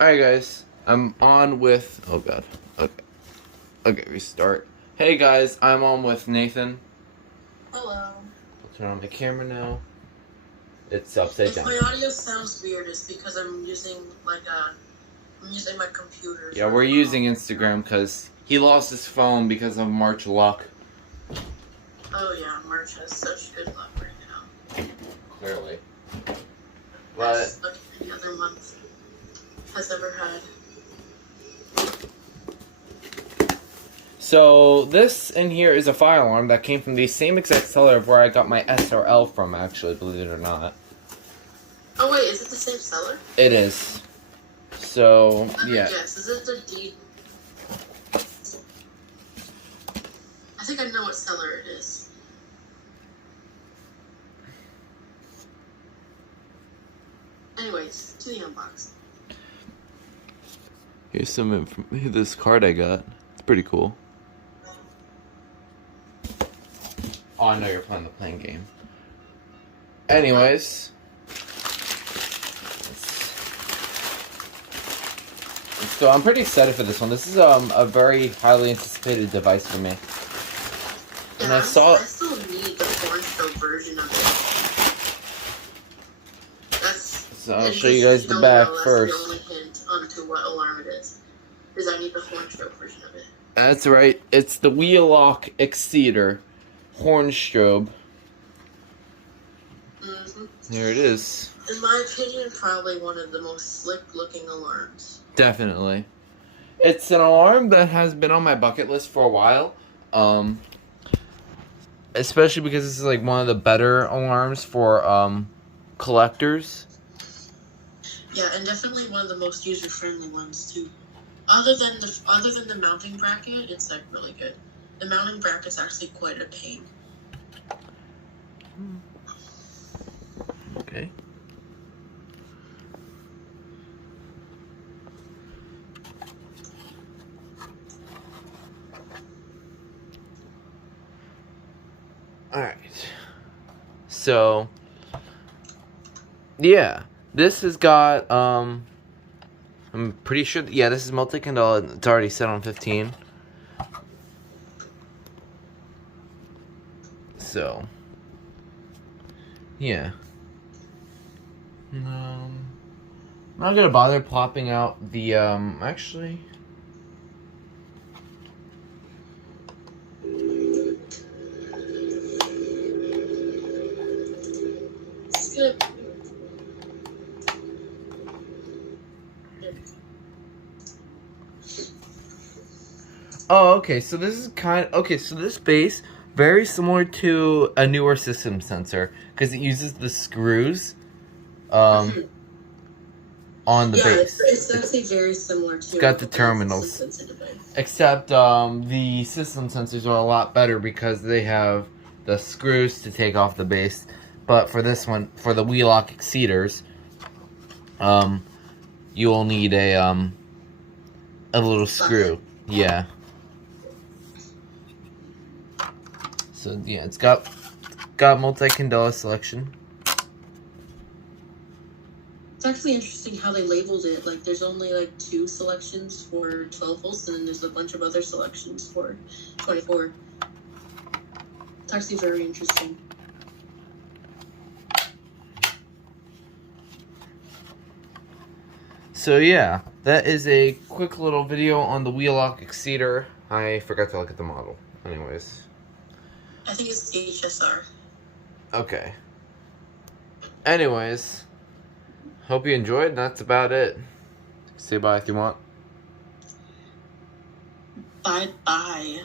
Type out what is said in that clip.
Alright guys, I'm on with, oh god, okay, restart. Hey guys, I'm on with Nathan. Hello. I'll turn on the camera now. It's upside down. If my audio sounds weird, it's because I'm using my computer. Yeah, we're using Instagram because he lost his phone because of March luck. Oh yeah, March has such good luck right now. Clearly. Best luck any other month has ever had. So this in here is a fire alarm that came from the same exact seller of where I got my SRL from, actually, believe it or not. Oh wait, is it the same seller? It is. So, yeah. Yes, is it the D? I think I know what seller it is. Anyways, to the unboxing. Here's some this card I got. It's pretty cool. Oh, I know you're playing the playing game. Anyways. So I'm pretty excited for this one. This is a very highly anticipated device for me. And I still need the Strobe version of it. So I'll show you guys the back first. That's the only hint onto what alarm it is I need the Strobe version of it. That's right. It's the Wheelock Exceeder horn strobe. Here it is. In my opinion, probably one of the most slick-looking alarms. Definitely. It's an alarm that has been on my bucket list for a while. Especially because this is like one of the better alarms for collectors. Yeah, and definitely one of the most user-friendly ones too. Other than the mounting bracket, it's like really good. The mounting bracket's actually quite a pain. Okay. Alright. So, yeah. This has got, I'm pretty sure, yeah, this is multi-candela. It's already set on 15. So, yeah. I'm not gonna bother plopping out the, actually. Skip. Oh, okay, so this is so this base, very similar to a newer system sensor, because it uses the screws, on the base. It's actually very similar to. It's got the terminals. Except, the system sensors are a lot better because they have the screws to take off the base. But for this one, for the Wheelock Exceeders, you will need a little screw. Yeah. So yeah, it's got multi-candela selection. It's actually interesting how they labeled it. Like, there's only like 2 selections for 12 volts, and then there's a bunch of other selections for 24. It's actually very interesting. So yeah, that is a quick little video on the Wheelock Exceeder. I forgot to look at the model. Anyways. I think it's HSR. Okay. Anyways. Hope you enjoyed. That's about it. Say bye if you want. Bye-bye.